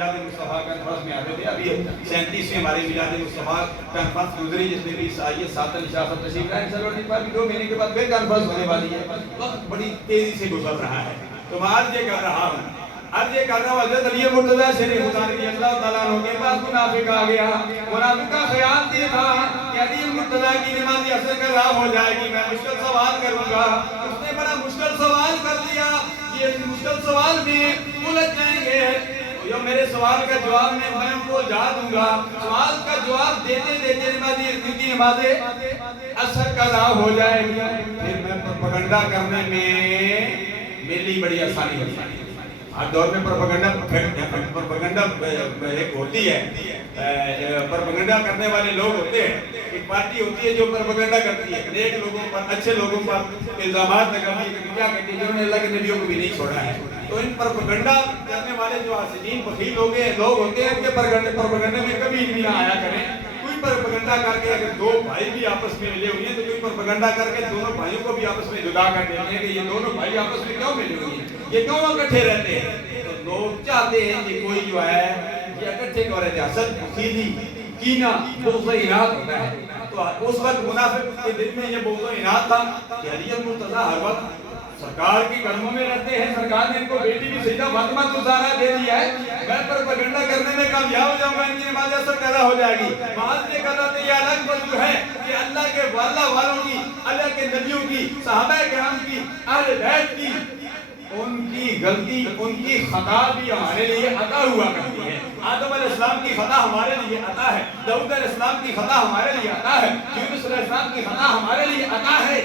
میلاد مصطفیٰ کانفرنس میں آتے تھے. ابھی 37ویں ہماری میلاد مصطفیٰ کانفرنس گزری جس میں بھی سید ساتن شاہ صاحب تشریف لائے. انشاءاللہ اس بار بھی 2 مہینے کے بعد پھر کانفرنس ہونے والی ہے. وقت بڑی تیزی سے گزر رہا ہے. تو میں عرض یہ کر رہا ہوں حضرت علی مرتضیٰ شریف خدا رضی اللہ تعالیٰ عنہ کے پاس منافق آ گیا. منافق کا خیال یہ تھا کہ علی مرتضیٰ کی نماز عصر قضا ہو جائے گی, میں مشکل سوال کروں گا. اس نے بڑا مشکل سوال کر دیا. یہ مشکل سوال بھی الجھ جائیں گے. جو میرے سوال کا جواب میں ان کو جا دوں گا. سوال کا جواب دیتے دیتے نماز عصر قضا ہو جائے گی. پھر میں پروپیگنڈا کرنے میں میرے لیے بڑی آسانی ہوتی ہے. ہر دور میں پروپیگنڈا ایک ہوتی ہے. پروپیگنڈا کرنے والے لوگ ہوتے ہیں. ایک پارٹی ہوتی ہے جو پروپیگنڈا کرتی ہے نیک لوگوں پر, اچھے لوگوں پر الزامات لگاتی ہے. کیا کہتی ہے جنہوں نے اللہ کے نبیوں کو بھی نہیں چھوڑا ہے. تو ان پروپیگنڈا کرنے والے جو حاسدین بخیل لوگ ہوتے ہیں, ان کے پروپیگنڈے میں کبھی بھی نہ آیا کریں. کوئی پروپیگنڈا کر کے اگر 2 بھائی بھی آپس میں ملے ہوئے ہیں تو کوئی پروپیگنڈا کر کے دونوں بھائیوں کو بھی آپس میں جدا کر دیتے ہیں کہ یہ دونوں بھائی آپس میں کیوں ملے ہوئے ہیں, یہ کیوں اکٹھے رہتے ہیں. تو لوگ چاہتے ہیں کہ کوئی جو ہے یہ اکٹھے کیوں رہتے ہیں. حسد, خیلی, کینہ, بغض و عناد ہوتا ہے. تو اس وقت منافق کے دل میں یہ بغض و عناد تھا کہ علی مرتضیٰ ہر وقت سرکار کی قدموں میں رہتے ہیں. سرکار نے ان کو بیٹی بھی سیدھا فاطمہ تزہرا دے دیا ہے. میں پروپیگنڈا کرنے میں کامیاب ہو جاؤں گا, ان کی نماز عصر قضا ہو جائے گی. معاذ یہ کہتا تھا یہ الگ موضوع ہے کہ اللہ کے والوں کی, اللہ کے نبیوں کی, صحابہ کرام کی, اہل بیت کی, ان کی غلطی, ان کی خطا بھی ہمارے لیے عطا ہوا کرتی ہے. آدم علیہ السلام کی خطا ہمارے لیے عطا ہے. داؤد علیہ السلام کی خطا ہمارے لیے عطا ہے. یونس علیہ السلام کی خطا ہمارے لیے عطا ہے.